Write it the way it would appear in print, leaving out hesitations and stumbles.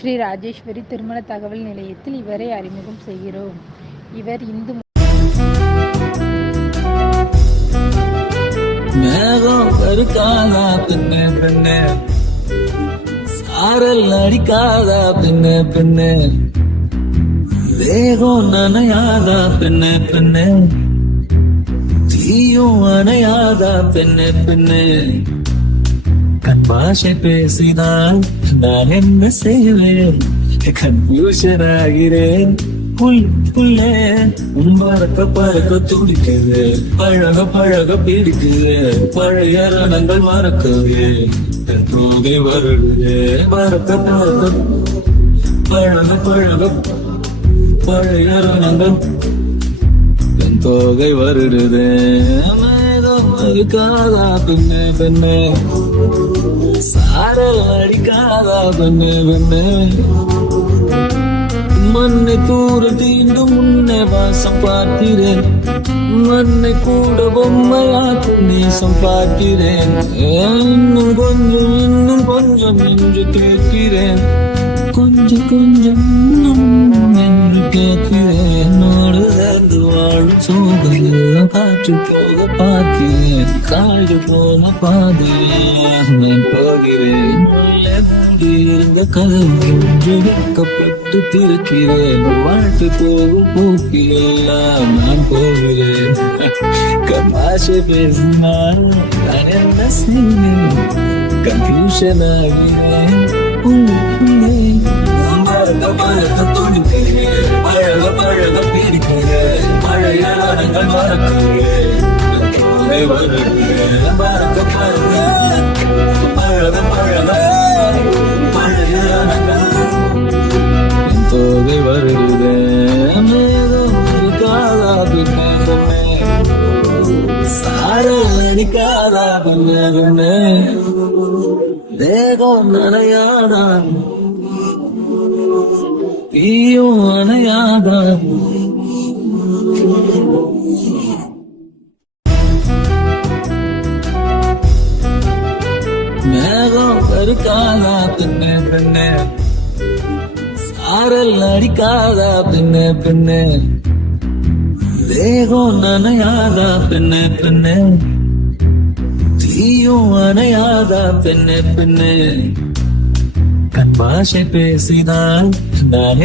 ஸ்ரீ ராஜேஸ்வரி திருமண தகவல் நிலையத்தில் இவரை அறிமுகம் செய்கிறோம். இவர் இந்து மேகம் கருக்காதா பெண்ணே பெண்ணே, சாரல் அடிக்காதா பெண்ணே பெண்ணே, தேகம் நனையாதா பெண்ணே பெண்ணே, தீயும் அணையாதா பெண்ணே பெண்ணே, கண் பாஷை பேசினால் நான் என்ன செய்வேன், கன்ஃபியூஷன் ஆகிறேன். புள்ளே பறக்க பறக்க துடிக்குது, பழக பழக பிடிக்குது, பழைய ரணங்கள் மறக்கவே தோகை வருடுது, பறக்க பறக்க பழக பழக பழைய ரணங்கள் தோகை வருடுது. மேகம் அடிக்காதா பெண்ணே பெண்ணே, சாரல் அடிக்காதா பெண்ணே பெண்ணே, மண்ணை தூர தீண்டும் முன்னே வாசம் பார்க்கிறேன், மண்ணை கூட பொம்மையாக்கும் நேசம் பார்க்கிறேன். இன்னும் கொஞ்சம் என்று கேட்கிறேன், கொஞ்சம் கொஞ்சம் என்று கேட்கிறேன். நாடு சேர்ந்து வாழும் சோகையில் காற்று போக பார்க்கிறேன், காடு போன பாதையில் போகிறேன். இருந்த கதவில் ஜெயிக்கப்பட்டு திருக்கிறேன், வாழ்க்கை போகும் போக்கிலெல்லாம் நான் போகிறேன். கமாஷை பேசினால் நான் என்ன செய்வேன், கன்ஃபியூஷன் ஆகிறேன். பழக துடிக்கிறேன், பழக பழக பிடிக்கிறேன், பழைய நாடங்கள் மறக்கிறேன், வருகிறேன். பறக்க பறக்க பழக பழக தோகை வருகிறே. மேகம் இருக்காதா பின்னே பின்னே, சாரல் அடிக்காதா பின்னே பின்னே, தேகம் நனையாதா தீயும் அணையாதா. மேகம் கருக்காதா பின்னே பின்னே, சாரல் அடிக்காதா பின்னே பின்னே, தேகம் நனையாதா பின்னே பின்னே, தீயும் அணையாதா பின்னே பின்னே, கண் பாஷை பேசினால் நானே